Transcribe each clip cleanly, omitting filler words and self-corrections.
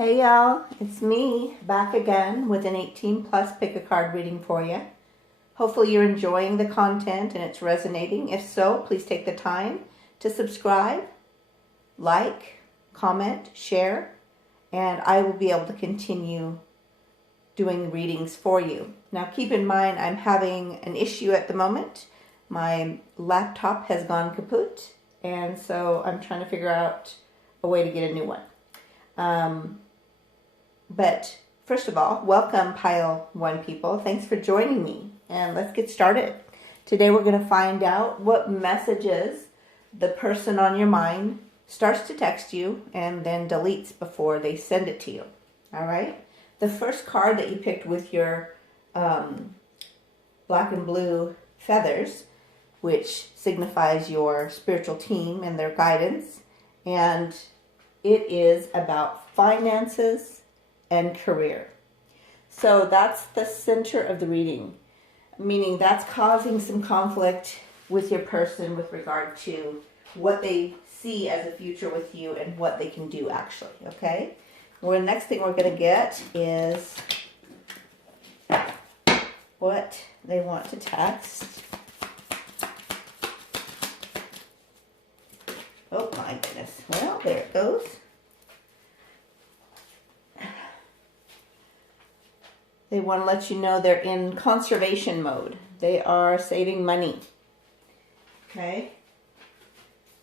Hey y'all, it's me back again with an 18 plus pick a card reading for you. Hopefully you're enjoying the content and it's resonating. If so, please take the time to subscribe, like, comment, share, and I will be able to continue doing readings for you. Now keep in mind I'm having an issue at the moment. My laptop has gone kaput, and so I'm trying to figure out a way to get a new one. But first of all, welcome Pile 1 people. Thanks for joining me, and let's get started. Today we're going to find out what messages the person on your mind starts to text you and then deletes before they send it to you. All right? The first card that you picked with your black and blue feathers, which signifies your spiritual team and their guidance, and it is about finances and career. So that's the center of the reading, meaning that's causing some conflict with your person with regard to what they see as a future with you and what they can do actually, okay? Well, the next thing we're going to get is what they want to text. Oh my goodness. Well, there it goes. They want to let you know they're in conservation mode. They are saving money. Okay?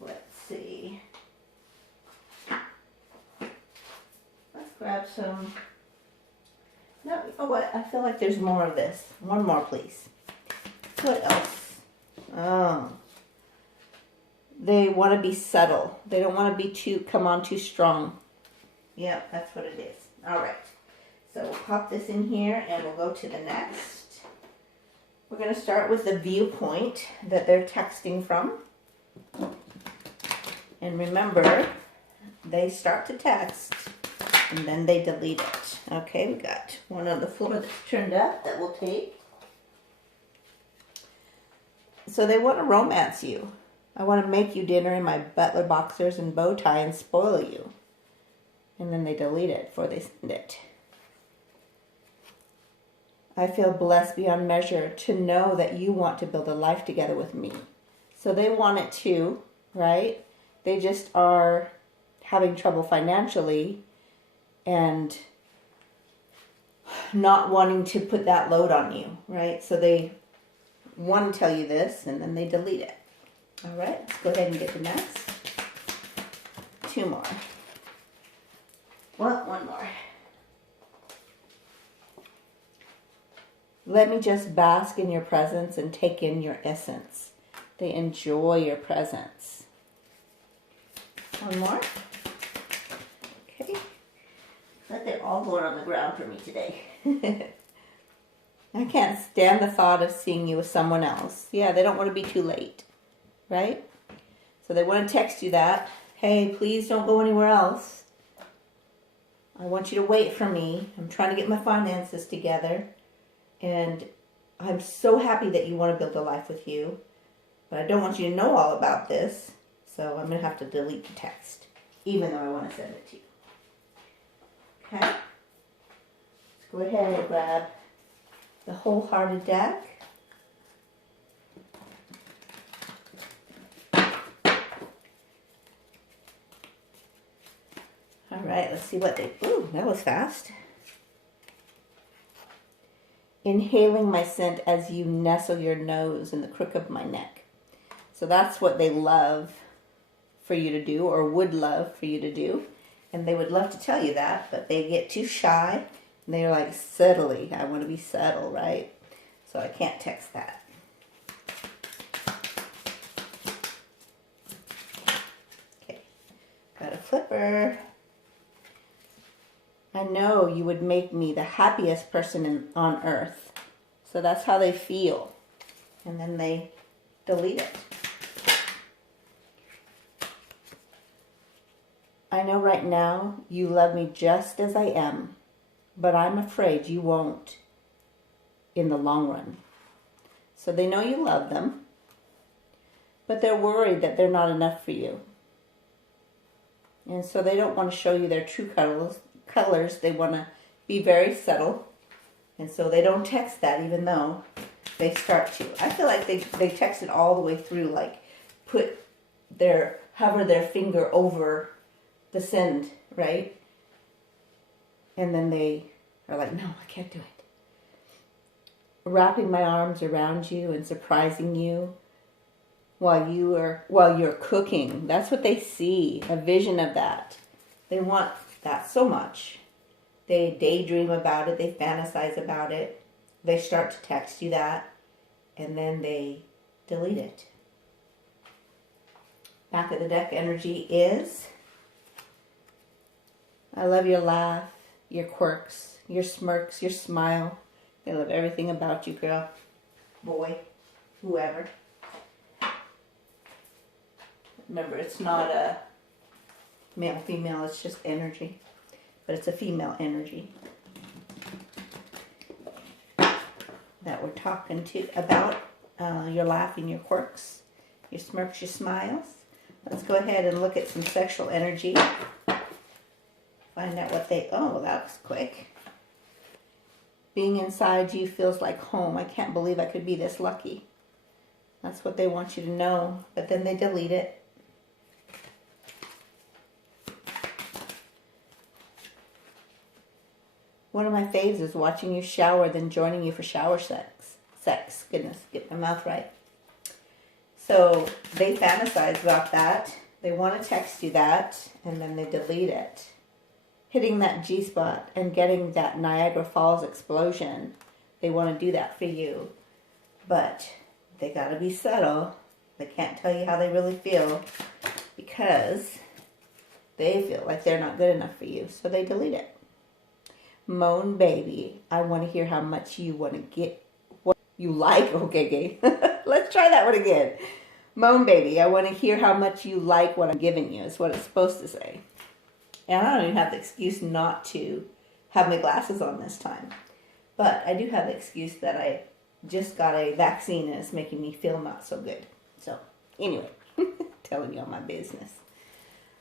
Let's see. Let's grab some. No, you know what? I feel like there's more of this. One more, please. What else? Oh. They want to be subtle. They don't want to be come on too strong. Yep, that's what it is. All right. So we'll pop this in here and we'll go to the next. We're going to start with the viewpoint that they're texting from. And remember, they start to text and then they delete it. Okay, we got one on the floor that's turned up that we'll take. So they want to romance you. I want to make you dinner in my butler boxers and bow tie and spoil you. And then they delete it before they send it. I feel blessed beyond measure to know that you want to build a life together with me. So they want it too, right? They just are having trouble financially and not wanting to put that load on you, right? So they want to tell you this and then they delete it. All right, let's go ahead and get the next. 2 more. Well, 1 more. Let me just bask in your presence and take in your essence. They enjoy your presence. 1 more. Okay. But they're all going on the ground for me today. I can't stand the thought of seeing you with someone else. Yeah, they don't want to be too late, right? So they want to text you that. Hey, please don't go anywhere else. I want you to wait for me. I'm trying to get my finances together. And I'm so happy that you want to build a life with you. But I don't want you to know all about this. So I'm going to have to delete the text. Even though I want to send it to you. Okay? Let's go ahead and grab the wholehearted deck. All right, let's see what they... Ooh, that was fast. Inhaling my scent as you nestle your nose in the crook of my neck. So that's what they love for you to do, or would love for you to do. And they would love to tell you that, but they get too shy. And they're like, subtly, I want to be subtle, right? So I can't text that. Okay, got a flipper. I know you would make me the happiest person on earth. So that's how they feel. And then they delete it. I know right now you love me just as I am, but I'm afraid you won't in the long run. So they know you love them, but they're worried that they're not enough for you. And so they don't want to show you their true colors, they want to be very subtle. And so they don't text that, even though they start to. I feel like they text it all the way through, like hover their finger over the send, right? And then they are like, no, I can't do it. Wrapping my arms around you and surprising you while you're cooking. That's what they see, a vision of that. They want that so much. They daydream about it, they fantasize about it. They start to text you that, and then they delete it. Back of the deck energy is, I love your laugh, your quirks, your smirks, your smile. I love everything about you, girl, boy, whoever. Remember, it's not a male, female, it's just energy. But it's a female energy that we're talking about. Your laughing, your quirks, your smirks, your smiles. Let's go ahead and look at some sexual energy. Find out what oh, that was quick. Being inside you feels like home. I can't believe I could be this lucky. That's what they want you to know. But then they delete it. One of my faves is watching you shower, then joining you for shower sex. Goodness, get my mouth right. So they fantasize about that. They want to text you that, and then they delete it. Hitting that G-spot and getting that Niagara Falls explosion. They want to do that for you. But they got to be subtle. They can't tell you how they really feel because they feel like they're not good enough for you. So they delete it. Moan baby, I want to hear how much you want to get, what you like. Okay. Let's try that one again. Moan baby, I want to hear how much you like what I'm giving you, is what it's supposed to say. And I don't even have the excuse not to have my glasses on this time. But I do have the excuse that I just got a vaccine and it's making me feel not so good. So, anyway, telling you all my business.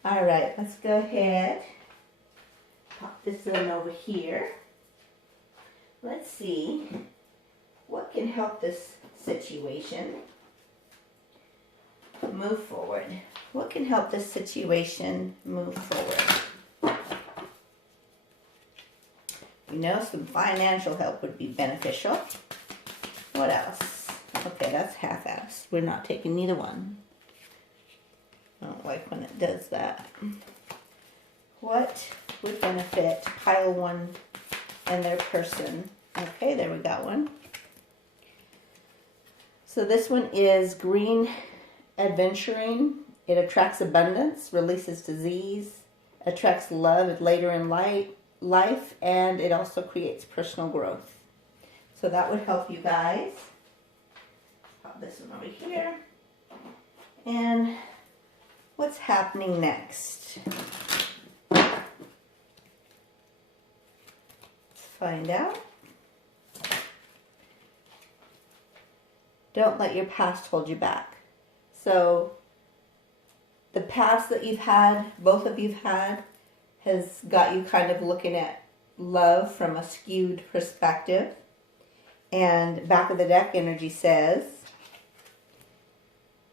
All right, let's go ahead. Pop this in over here. Let's see what can help this situation move forward. What can help this situation move forward? You know, some financial help would be beneficial. What else? Okay, that's half-assed. We're not taking neither one. I don't like when it does that. What would benefit pile one and their person? Okay, there we got one. So this one is green adventuring. It attracts abundance, releases disease, attracts love later in life, and it also creates personal growth. So that would help you guys. Pop this one over here. And what's happening next? Find out. Don't let your past hold you back. So the past that you've had, both of you've had, has got you kind of looking at love from a skewed perspective. And back of the deck energy says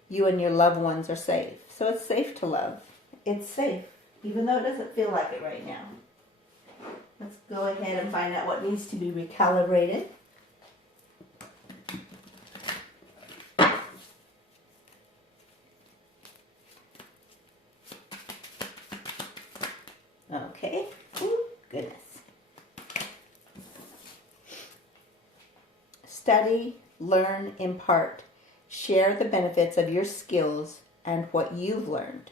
you and your loved ones are safe. So it's safe to love. It's safe, even though it doesn't feel like it right now. Let's go ahead and find out what needs to be recalibrated. Okay. Ooh, goodness. Study, learn, impart. Share the benefits of your skills and what you've learned.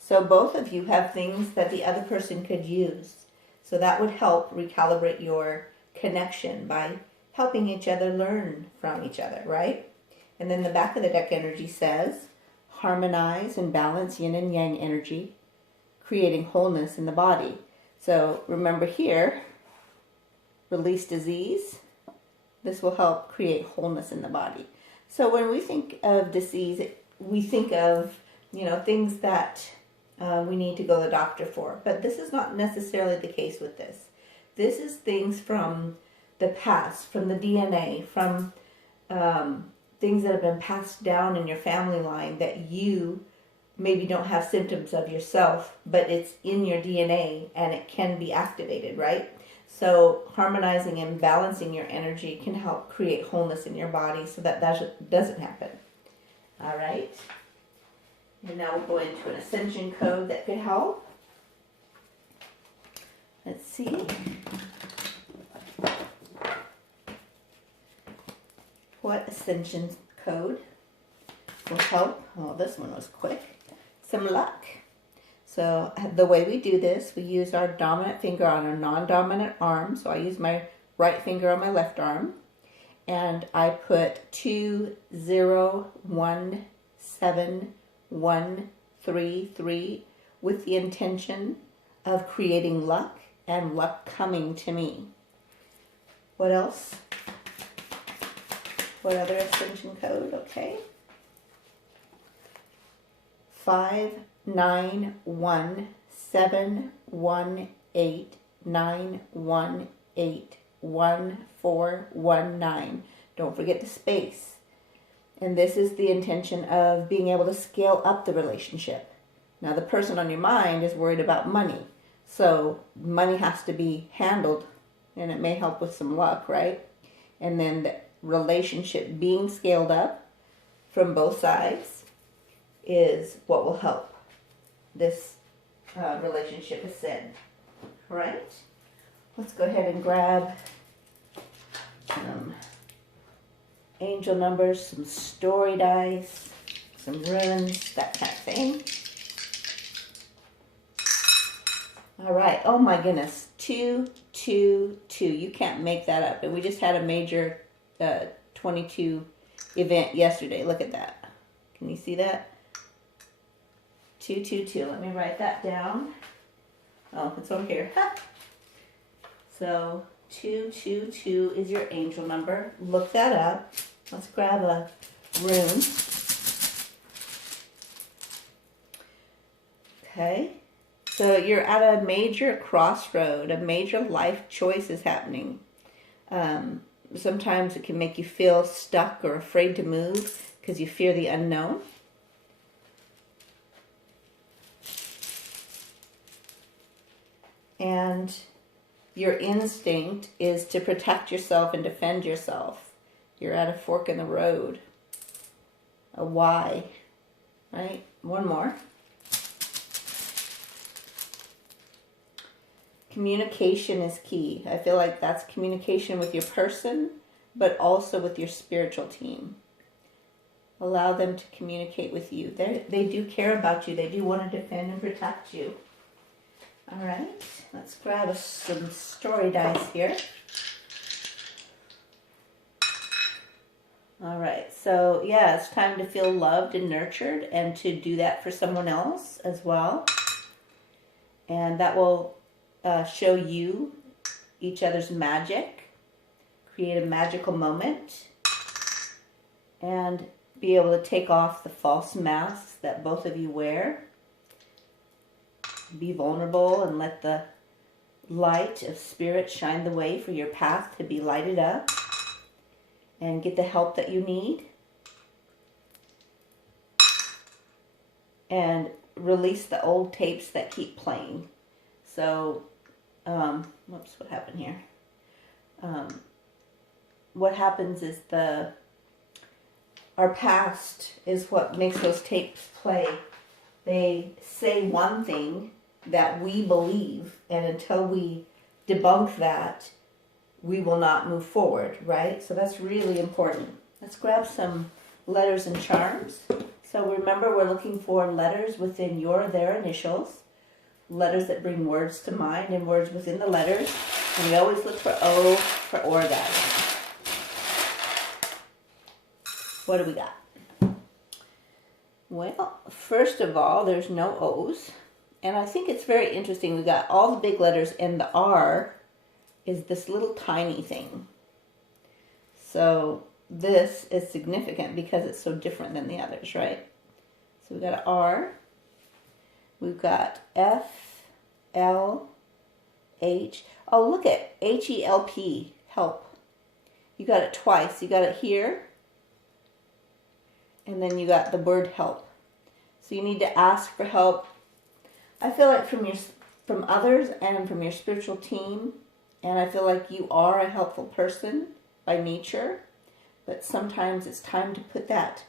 So both of you have things that the other person could use. So that would help recalibrate your connection by helping each other learn from each other, right? And then the back of the deck energy says, harmonize and balance yin and yang energy, creating wholeness in the body. So remember here, release disease. This will help create wholeness in the body. So when we think of disease, we think of, things that we need to go to the doctor for. But this is not necessarily the case with this. This is things from the past, from the DNA, from things that have been passed down in your family line that you maybe don't have symptoms of yourself, but it's in your DNA and it can be activated, right? So harmonizing and balancing your energy can help create wholeness in your body so that doesn't happen. All right. And now we'll go into an ascension code that could help. Let's see. What ascension code will help? Oh, this one was quick. Some luck. So the way we do this, we use our dominant finger on our non-dominant arm. So I use my right finger on my left arm. And I put 20171133 with the intention of creating luck and luck coming to me. What else? What other ascension code? Okay. 591711891811419. Don't forget the space. And this is the intention of being able to scale up the relationship. Now the person on your mind is worried about money. So money has to be handled, and it may help with some luck, right? And then the relationship being scaled up from both sides is what will help this relationship ascend. All right? Let's go ahead and grab angel numbers, some story dice, some runes, that kind of thing. All right. Oh my goodness. 222. You can't make that up. And we just had a major 22 event yesterday. Look at that. Can you see that? 222. Let me write that down. Oh, it's over here. So 222 is your angel number. Look that up. Let's grab a rune. Okay. So you're at a major crossroad. A major life choice is happening. Sometimes it can make you feel stuck or afraid to move because you fear the unknown. And your instinct is to protect yourself and defend yourself. You're at a fork in the road. A why, right? One more. Communication is key. I feel like that's communication with your person, but also with your spiritual team. Allow them to communicate with you. They do care about you. They do want to defend and protect you. All right, let's grab some story dice here. All right, so yeah, it's time to feel loved and nurtured and to do that for someone else as well. And that will show you each other's magic, create a magical moment, and be able to take off the false masks that both of you wear. Be vulnerable and let the light of spirit shine the way for your path to be lighted up, and get the help that you need, and release the old tapes that keep playing. So whoops, what happened here? What happens is our past is what makes those tapes play. They say one thing that we believe, and until we debunk that, we will not move forward, right? So that's really important. Let's grab some letters and charms. So remember, we're looking for letters within their initials, letters that bring words to mind, and words within the letters. And we always look for O for orgasm. What do we got? Well, first of all, there's no O's. And I think it's very interesting. We got all the big letters, and the R is this little tiny thing. So this is significant because it's so different than the others, right? So we got an R. We've got F, L, H. Oh, look at H-E-L-P, help. You got it twice. You got it here, and then you got the word help. So you need to ask for help. I feel like from others and from your spiritual team, and I feel like you are a helpful person by nature, but sometimes it's time to put that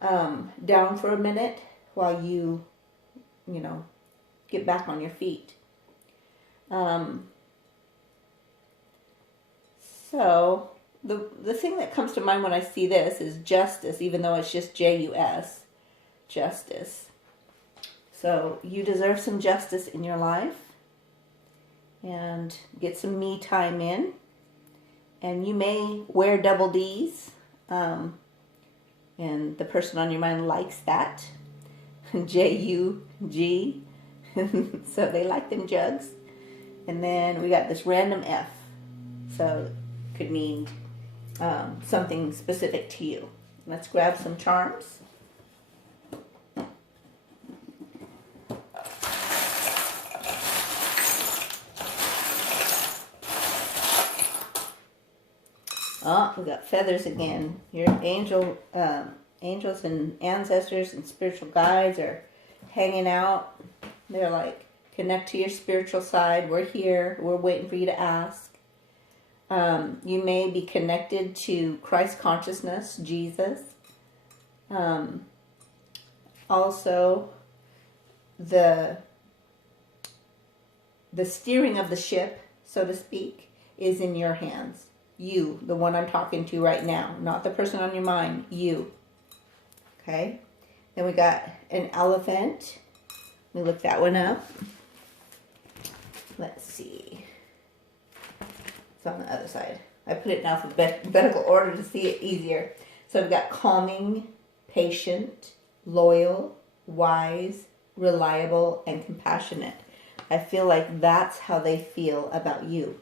down for a minute while you get back on your feet. So the thing that comes to mind when I see this is justice, even though it's just J-U-S, justice. So you deserve some justice in your life and get some me time in. And you may wear double D's, and the person on your mind likes that. J-U-G. So they like them jugs. And then we got this random F. So it could mean something specific to you. Let's grab some charms. Oh, we got feathers again. Your angels and ancestors and spiritual guides are hanging out. They're like, connect to your spiritual side. We're here. We're waiting for you to ask. You may be connected to Christ consciousness, Jesus. Also, the steering of the ship, so to speak, is in your hands. You, the one I'm talking to right now, not the person on your mind, you. Okay? Then we got an elephant. Let me look that one up. Let's see. It's on the other side. I put it in alphabetical order to see it easier. So we've got calming, patient, loyal, wise, reliable, and compassionate. I feel like that's how they feel about you.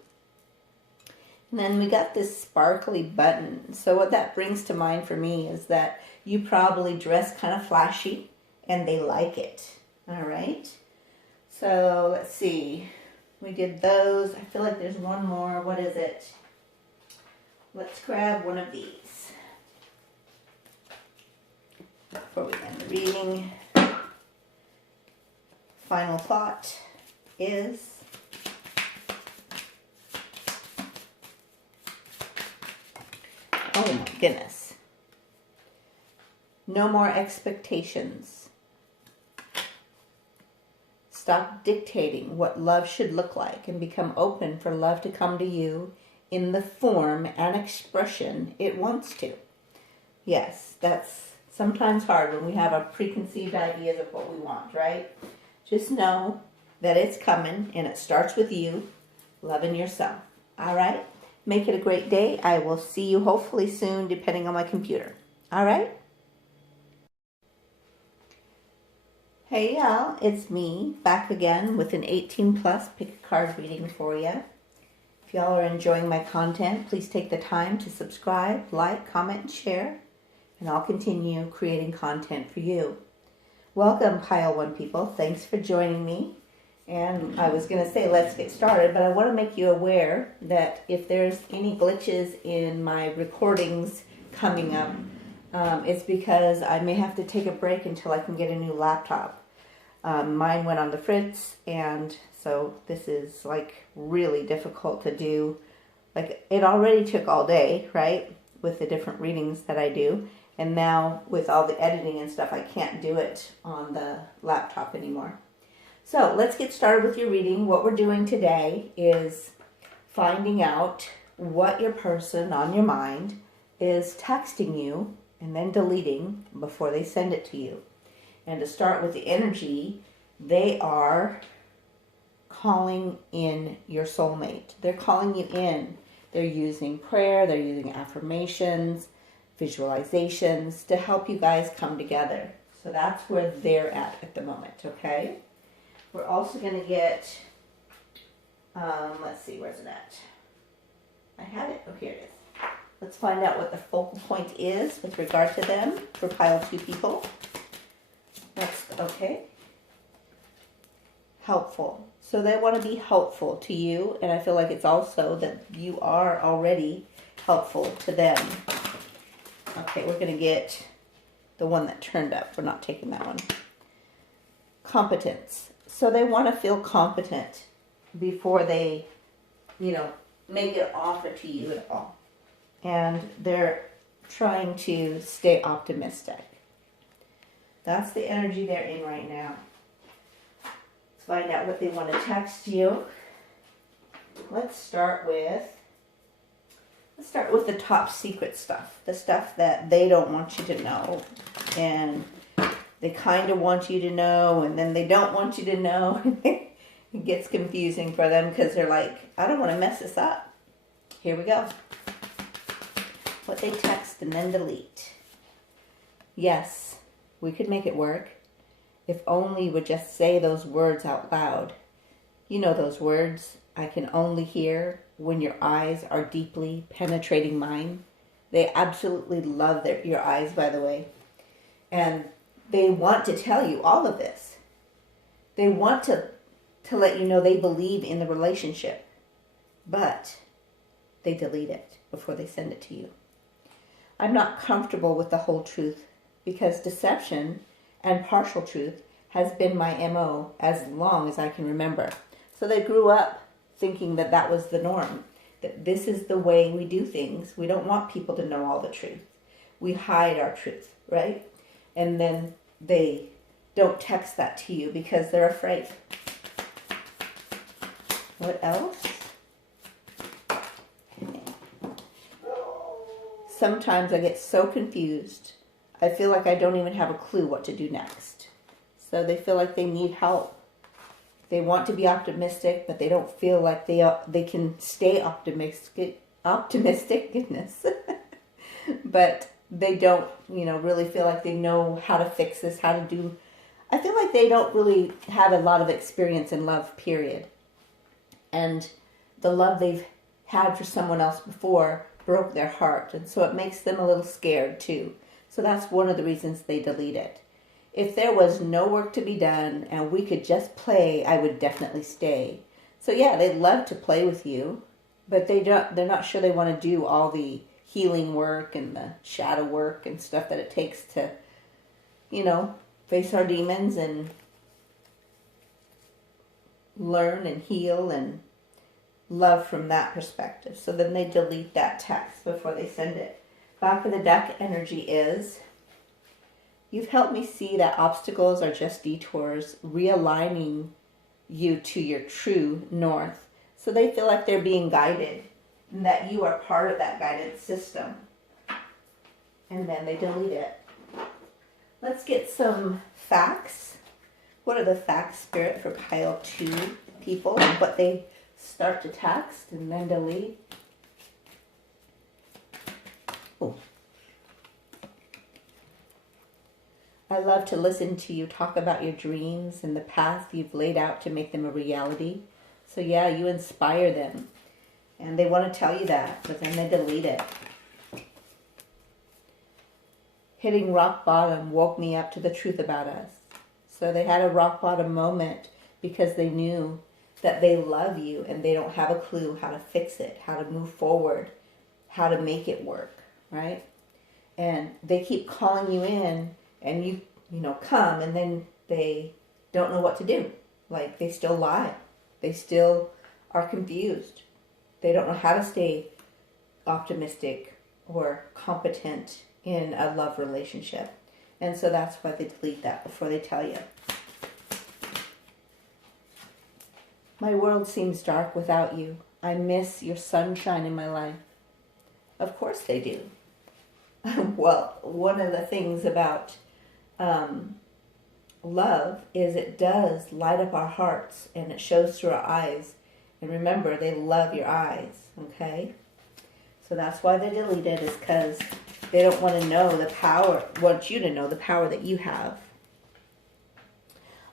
And then we got this sparkly button. So what that brings to mind for me is that you probably dress kind of flashy and they like it. All right. So let's see. We did those. I feel like there's one more. What is it? Let's grab one of these before we end the reading. Final thought is, oh my goodness. No more expectations. Stop dictating what love should look like and become open for love to come to you in the form and expression it wants to. Yes, that's sometimes hard when we have our preconceived ideas of what we want, right? Just know that it's coming and it starts with you loving yourself. All right? Make it a great day. I will see you hopefully soon, depending on my computer. All right? Hey y'all, it's me back again with an 18+ pick a card reading for you. If y'all are enjoying my content, please take the time to subscribe, like, comment, and share, and I'll continue creating content for you. Welcome, Pile 1 people. Thanks for joining me. And I was going to say let's get started, but I want to make you aware that if there's any glitches in my recordings coming up, it's because I may have to take a break until I can get a new laptop. Mine went on the fritz, and so this is like really difficult to do. Like, it already took all day, right, with the different readings that I do, and now with all the editing and stuff, I can't do it on the laptop anymore. So let's get started with your reading. What we're doing today is finding out what your person on your mind is texting you and then deleting before they send it to you. And to start with the energy, they are calling in your soulmate. They're calling you in. They're using prayer, they're using affirmations, visualizations to help you guys come together. So that's where they're at the moment, okay? We're also going to get, let's see, where's it at? I had it. Oh, here it is. Let's find out what the focal point is with regard to them for pile 2 people. That's okay. helpful. So they want to be helpful to you, and I feel like it's also that you are already helpful to them. Okay, we're going to get the one that turned up. We're not taking that one. Competence. So they want to feel competent before they, make an offer to you at all. And they're trying to stay optimistic. That's the energy they're in right now. Let's find out what they want to text you. Let's start with the top secret stuff. The stuff that they don't want you to know. And they kind of want you to know, and then they don't want you to know. It gets confusing for them because they're like, I don't want to mess this up. Here we go. What they text and then delete. Yes, we could make it work. If only you would just say those words out loud. You know those words I can only hear when your eyes are deeply penetrating mine. They absolutely love your eyes, by the way. And they want to tell you all of this. They want to let you know they believe in the relationship. But they delete it before they send it to you. I'm not comfortable with the whole truth because deception and partial truth has been my MO as long as I can remember. So they grew up thinking that that was the norm, that this is the way we do things. We don't want people to know all the truth. We hide our truth, right? And then they don't text that to you because they're afraid. What else? Sometimes I get so confused. I feel like I don't even have a clue what to do next. So they feel like they need help. They want to be optimistic, but they don't feel like they can stay optimistic. Goodness. But they don't, really feel like they know how to fix this, how to do. I feel like they don't really have a lot of experience in love, period. And the love they've had for someone else before broke their heart. And so it makes them a little scared too. So that's one of the reasons they delete it. If there was no work to be done and we could just play, I would definitely stay. So yeah, they'd love to play with you, but they're not sure they want to do all the healing work and the shadow work and stuff that it takes to, face our demons and learn and heal and love from that perspective. So then they delete that text before they send it. Back of the deck energy is, you've helped me see that obstacles are just detours, realigning you to your true north. So they feel like they're being guided and that you are part of that guidance system. And then they delete it. Let's get some facts. What are the facts, Spirit, for pile 2 people and what they start to text and then delete? Oh. I love to listen to you talk about your dreams and the path you've laid out to make them a reality. So yeah, you inspire them. And they want to tell you that, but then they delete it. Hitting rock bottom woke me up to the truth about us. So they had a rock bottom moment because they knew that they love you and they don't have a clue how to fix it, how to move forward, how to make it work, right? And they keep calling you in and you come and then they don't know what to do. Like they still lie. They still are confused. They don't know how to stay optimistic or competent in a love relationship. And so that's why they delete that before they tell you. My world seems dark without you. I miss your sunshine in my life. Of course they do. Well, one of the things about love is it does light up our hearts and it shows through our eyes. And remember, they love your eyes, okay? So that's why they delete it, is because they don't want to know the power, want you to know the power that you have.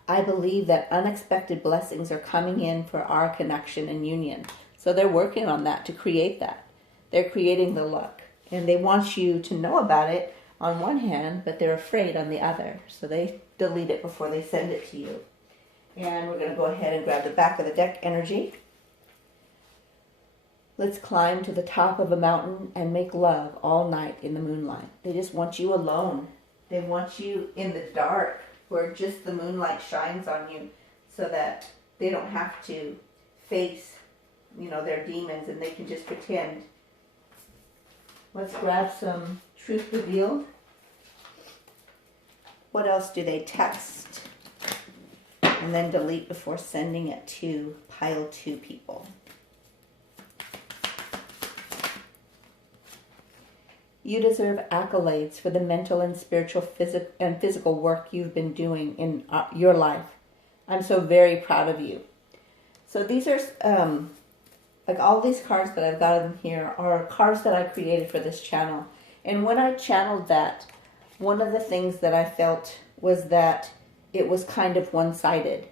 I believe that unexpected blessings are coming in for our connection and union. So they're working on that to create that. They're creating the luck. And they want you to know about it on one hand, but they're afraid on the other. So they delete it before they send it to you. And we're going to go ahead and grab the back of the deck energy. Let's climb to the top of a mountain and make love all night in the moonlight. They just want you alone. They want you in the dark where just the moonlight shines on you so that they don't have to face, their demons, and they can just pretend. Let's grab some truth revealed. What else do they text? And then delete before sending it to pile 2 people. You deserve accolades for the mental and spiritual physical work you've been doing in your life. I'm so very proud of you. So these are, like all these cards that I've got in here are cards that I created for this channel. And when I channeled that, one of the things that I felt was that it was kind of one-sided.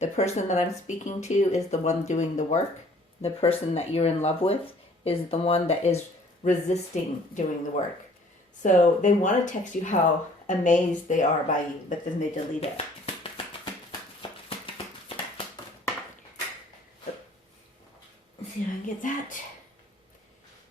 The person that I'm speaking to is the one doing the work. The person that you're in love with is the one that is resisting doing the work. So they want to text you how amazed they are by you, but then they delete it. Let's see if I can get that.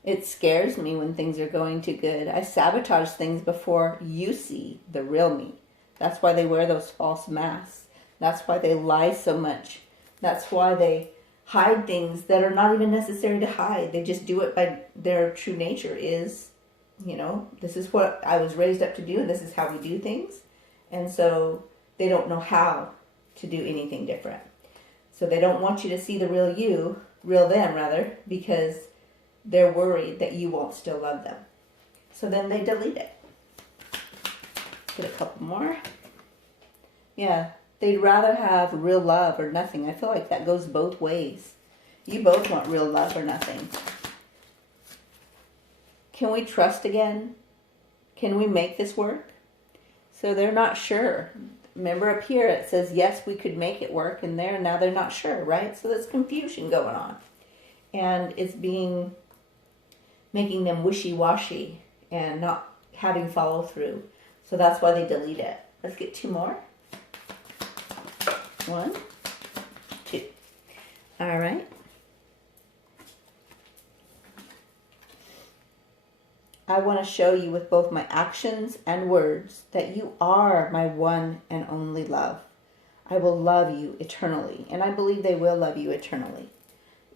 It scares me when things are going too good. I sabotage things before you see the real me. That's why they wear those false masks. That's why they lie so much. That's why they hide things that are not even necessary to hide. They just do it by their true nature is, this is what I was raised up to do and this is how we do things. And so they don't know how to do anything different. So they don't want you to see the real you, real them rather, because they're worried that you won't still love them. So then they delete it. Get a couple more. Yeah. They'd rather have real love or nothing. I feel like that goes both ways. You both want real love or nothing. Can we trust again? Can we make this work? So they're not sure. Remember up here it says, yes, we could make it work. And now they're not sure, right? So there's confusion going on. And it's making them wishy-washy and not having follow through. So that's why they delete it. Let's get 2 more. 1, 2. All right. I want to show you with both my actions and words that you are my one and only love. I will love you eternally, and I believe they will love you eternally.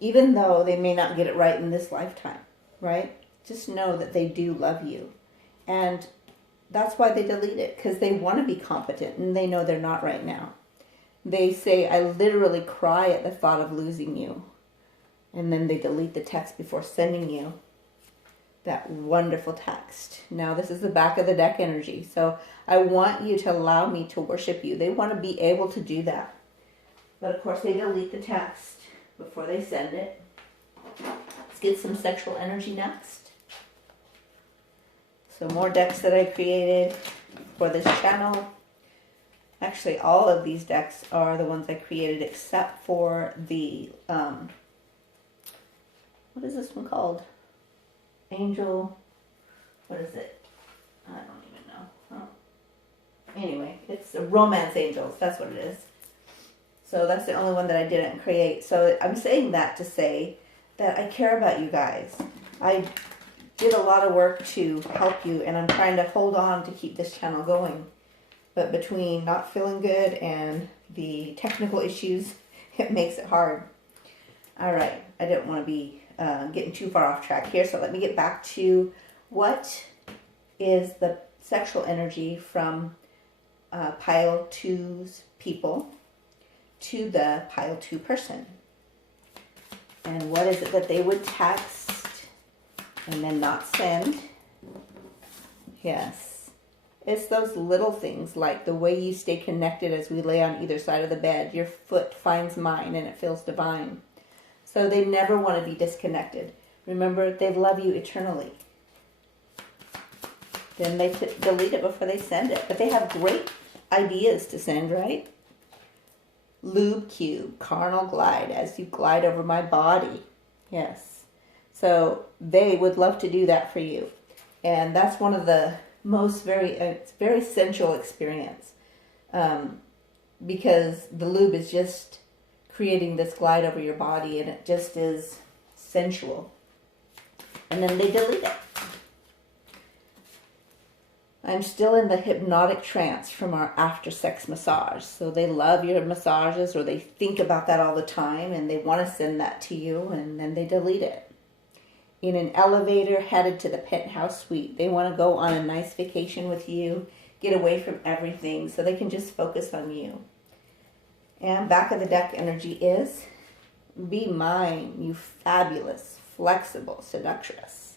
Even though they may not get it right in this lifetime, right? Just know that they do love you. And that's why they delete it, because they want to be competent, and they know they're not right now. They say, I literally cry at the thought of losing you. And then they delete the text before sending you that wonderful text. Now, this is the back of the deck energy. So I want you to allow me to worship you. They want to be able to do that. But of course, they delete the text before they send it. Let's get some sexual energy next. So more decks that I created for this channel. Actually, all of these decks are the ones I created except for the, what is this one called? Angel, what is it? I don't even know. Oh. Anyway, it's Romance Angels. That's what it is. So that's the only one that I didn't create. So I'm saying that to say that I care about you guys. I did a lot of work to help you, and I'm trying to hold on to keep this channel going. But between not feeling good and the technical issues, it makes it hard. All right, I didn't want to be getting too far off track here, so let me get back to what is the sexual energy from pile 2's people to the pile 2 person. And what is it that they would text and then not send? Yes. It's those little things like the way you stay connected as we lay on either side of the bed. Your foot finds mine and it feels divine. So they never want to be disconnected. Remember, they love you eternally. Then they delete it before they send it. But they have great ideas to send, right? Lube cube, carnal glide, as you glide over my body. Yes. So they would love to do that for you. And that's one of the most very sensual experience. because the lube is just creating this glide over your body, and it just is sensual. And then they delete it. I'm still in the hypnotic trance from our after sex massage. So they love your massages, or they think about that all the time and they want to send that to you, and then they delete it. In an elevator headed to the penthouse suite, they want to go on a nice vacation with you, get away from everything so they can just focus on you. And back of the deck energy is, be mine, you fabulous, flexible seductress.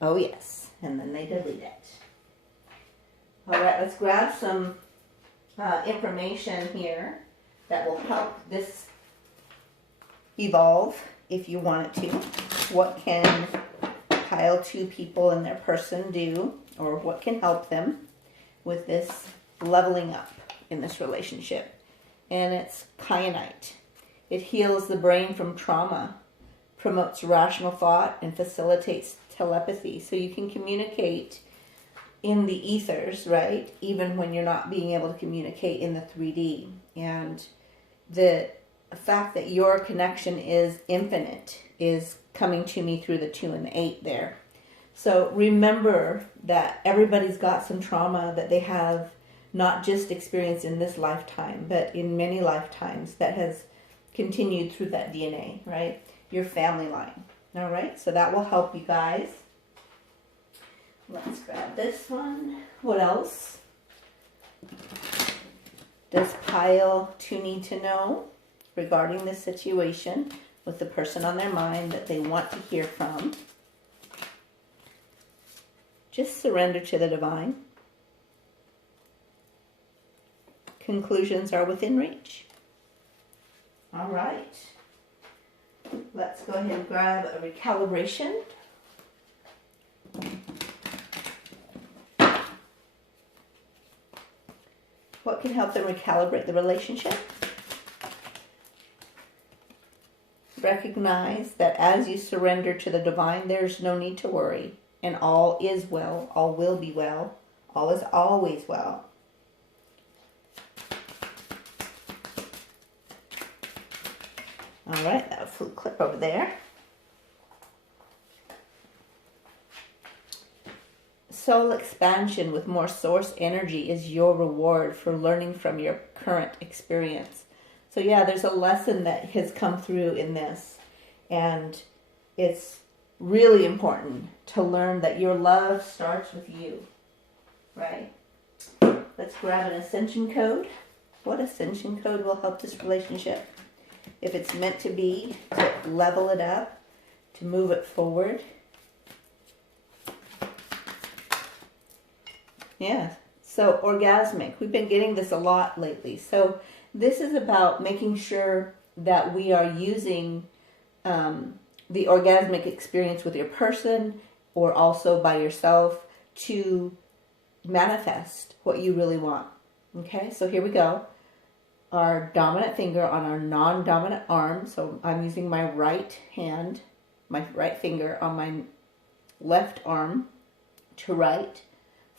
Oh yes. And then they delete it. All right, let's grab some information here that will help this evolve if you want it to. What can pile 2 people and their person do, or what can help them with this leveling up in this relationship? And it's kyanite. It heals the brain from trauma, promotes rational thought, and facilitates telepathy. So you can communicate in the ethers, right? Even when you're not being able to communicate in the 3D. And the fact that your connection is infinite is coming to me through the 2 and the 8 there. So remember that everybody's got some trauma that they have not just experienced in this lifetime, but in many lifetimes that has continued through that DNA, right? Your family line. All right, so that will help you guys. Let's grab this one. What else does pile 2 need to know regarding this situation with the person on their mind that they want to hear from? Just surrender to the divine. Conclusions are within reach. All right. Let's go ahead and grab a recalibration. What can help them recalibrate the relationship? Recognize that as you surrender to the divine, there's no need to worry. And all is well. All will be well. All is always well. All right, that flew clip over there. Soul expansion with more source energy is your reward for learning from your current experience. So yeah, there's a lesson that has come through in this, and it's really important to learn that your love starts with you, right? Let's grab an ascension code. What ascension code will help this relationship? If it's meant to be, to level it up, to move it forward. Yeah, so orgasmic. We've been getting this a lot lately. So this is about making sure that we are using the orgasmic experience with your person, or also by yourself, to manifest what you really want. Okay, so here we go. Our dominant finger on our non-dominant arm. So I'm using my right hand, my right finger on my left arm to write.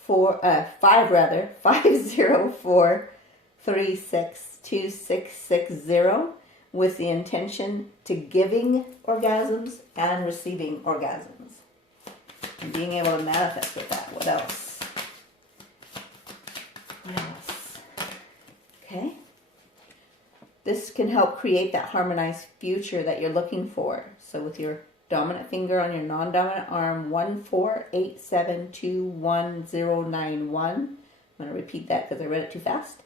504362660 with the intention to giving orgasms and receiving orgasms. And being able to manifest with that. What else? What else? Okay. This can help create that harmonized future that you're looking for. So with your dominant finger on your non-dominant arm, 148721091. I'm going to repeat that because I read it too fast.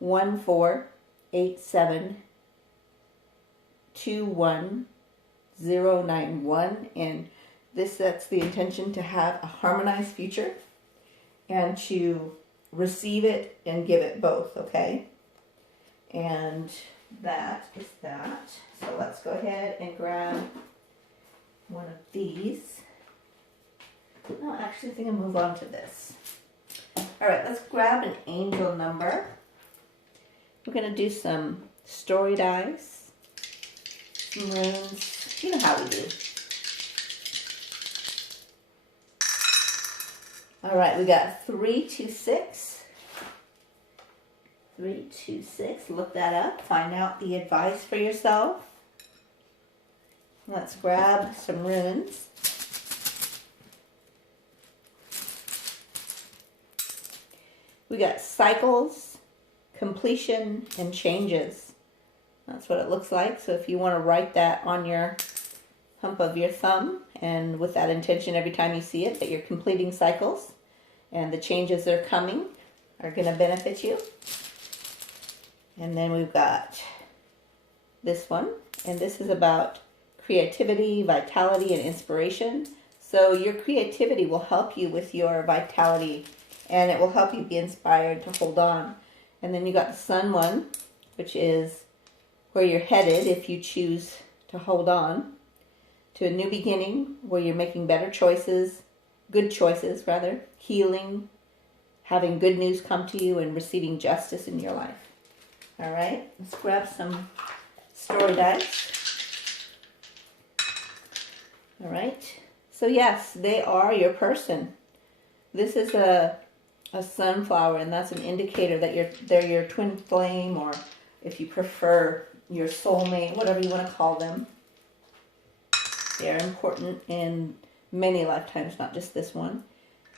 148721091. And this sets the intention to have a harmonized future and to receive it and give it both, okay? And that is that. So let's go ahead and grab one of these. No, actually I think I'll move on to this. All right, let's grab an angel number. We're going to do some story dice, some runes. You know how we do. All right, we got 326, 326. Look that up. Find out the advice for yourself. Let's grab some runes. We got cycles, completion, and changes. That's what it looks like. So if you want to write that on your hump of your thumb, and with that intention every time you see it, that you're completing cycles and the changes that are coming are going to benefit you. And then we've got this one, and this is about creativity, vitality, and inspiration. So your creativity will help you with your vitality, and it will help you be inspired to hold on. And then you got the sun one, which is where you're headed if you choose to hold on to a new beginning where you're making better choices, good choices rather, healing, having good news come to you, and receiving justice in your life. All right, let's grab some story dice. All right, so yes, they are your person. This is a sunflower, and that's an indicator that they're your twin flame, or if you prefer, your soulmate, whatever you want to call them. They are important in many lifetimes, not just this one.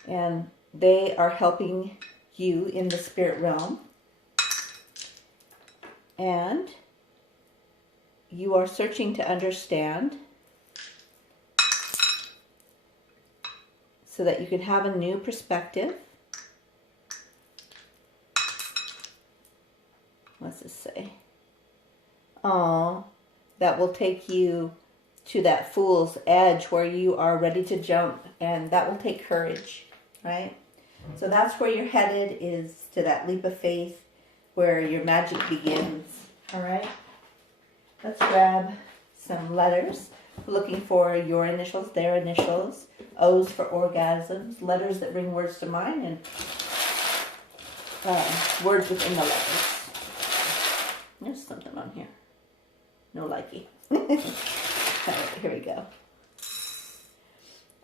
And they are helping you in the spirit realm. And you are searching to understand so that you can have a new perspective. What's this say? That will take you to that fool's edge where you are ready to jump, and that will take courage, right? So that's where you're headed, is to that leap of faith where your magic begins. All right, let's grab some letters. We're looking for your initials, their initials, O's for orgasms, letters that bring words to mind, and words within the letters. There's something on here. No likey. All right, here we go.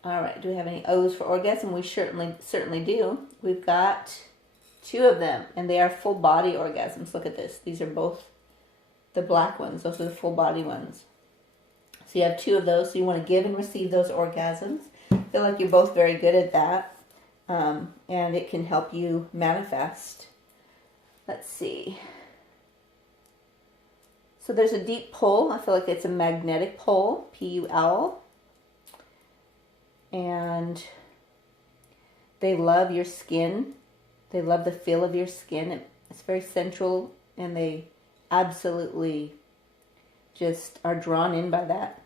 All right, do we have any O's for orgasm? We certainly do. We've got 2 of them, and they are full body orgasms. Look at this. These are both the black ones. Those are the full body ones. So you have 2 of those. So you want to give and receive those orgasms. I feel like you're both very good at that, and it can help you manifest. Let's see. So there's a deep pull. I feel like it's a magnetic pull, P-U-L. And they love your skin. They love the feel of your skin. It's very sensual, and they absolutely just are drawn in by that.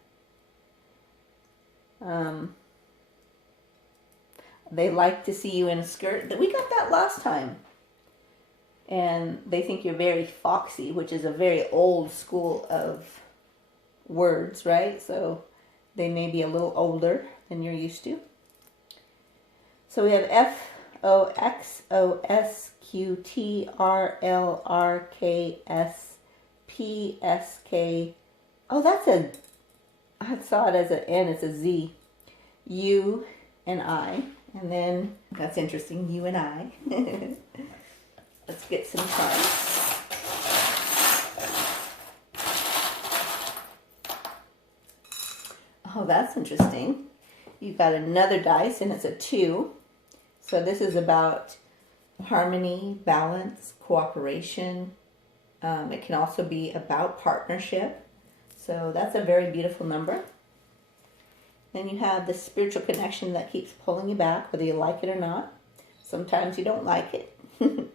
They like to see you in a skirt. We got that last time. And they think you're very foxy, which is a very old school of words, right? So they may be a little older than you're used to. So we have FOXOSQTRLRKSPSK. Oh, I saw it as an N, it's a Z. U and I. And then, that's interesting, you and I. Let's get some cards. Oh, that's interesting. You've got another dice, and it's a 2. So this is about harmony, balance, cooperation. It can also be about partnership. So that's a very beautiful number. Then you have the spiritual connection that keeps pulling you back, whether you like it or not. Sometimes you don't like it. You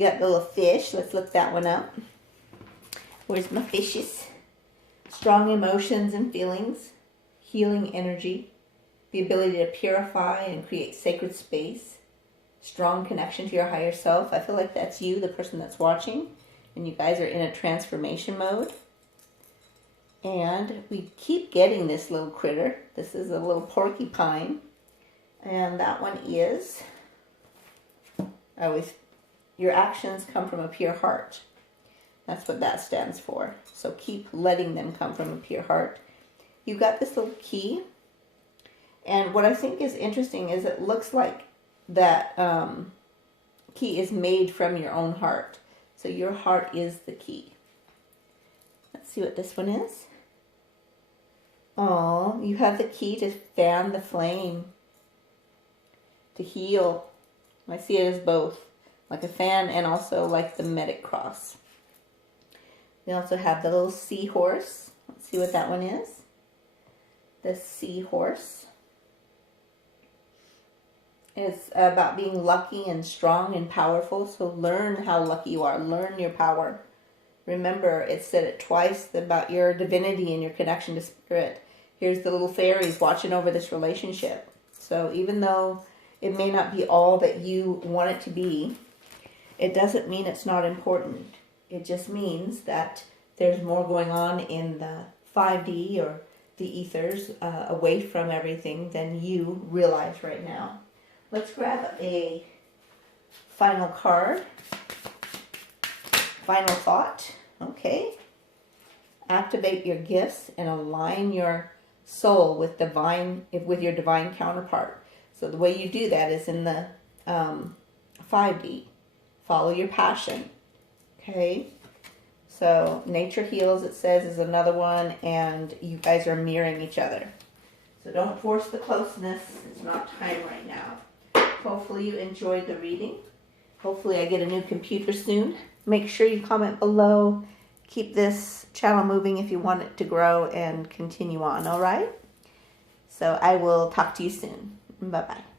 got the little fish. Let's look that one up. Where's my fishes? Strong emotions and feelings, healing energy, the ability to purify and create sacred space, strong connection to your higher self. I feel like that's you, the person that's watching, and you guys are in a transformation mode. And we keep getting this little critter. This is a little porcupine. And that one is, your actions come from a pure heart. That's what that stands for. So keep letting them come from a pure heart. You've got this little key. And what I think is interesting is it looks like that key is made from your own heart. So your heart is the key. Let's see what this one is. Oh, you have the key to fan the flame, to heal. I see it as both, like a fan and also like the medic cross. We also have the little seahorse. Let's see what that one is. The seahorse is about being lucky and strong and powerful. So learn how lucky you are. Learn your power. Remember, it said it twice about your divinity and your connection to spirit. Here's the little fairies watching over this relationship. So even though it may not be all that you want it to be, it doesn't mean it's not important. It just means that there's more going on in the 5D or the ethers away from everything than you realize right now. Let's grab a final card. Final thought. Okay. Activate your gifts and align your soul with your divine counterpart. So the way you do that is in the 5D. Follow your passion. Okay. So nature heals, it says, is another one, and you guys are mirroring each other. So don't force the closeness. It's not time right now. Hopefully you enjoyed the reading. Hopefully I get a new computer soon. Make sure you comment below. Keep this channel moving if you want it to grow and continue on, all right? So I will talk to you soon. Bye-bye.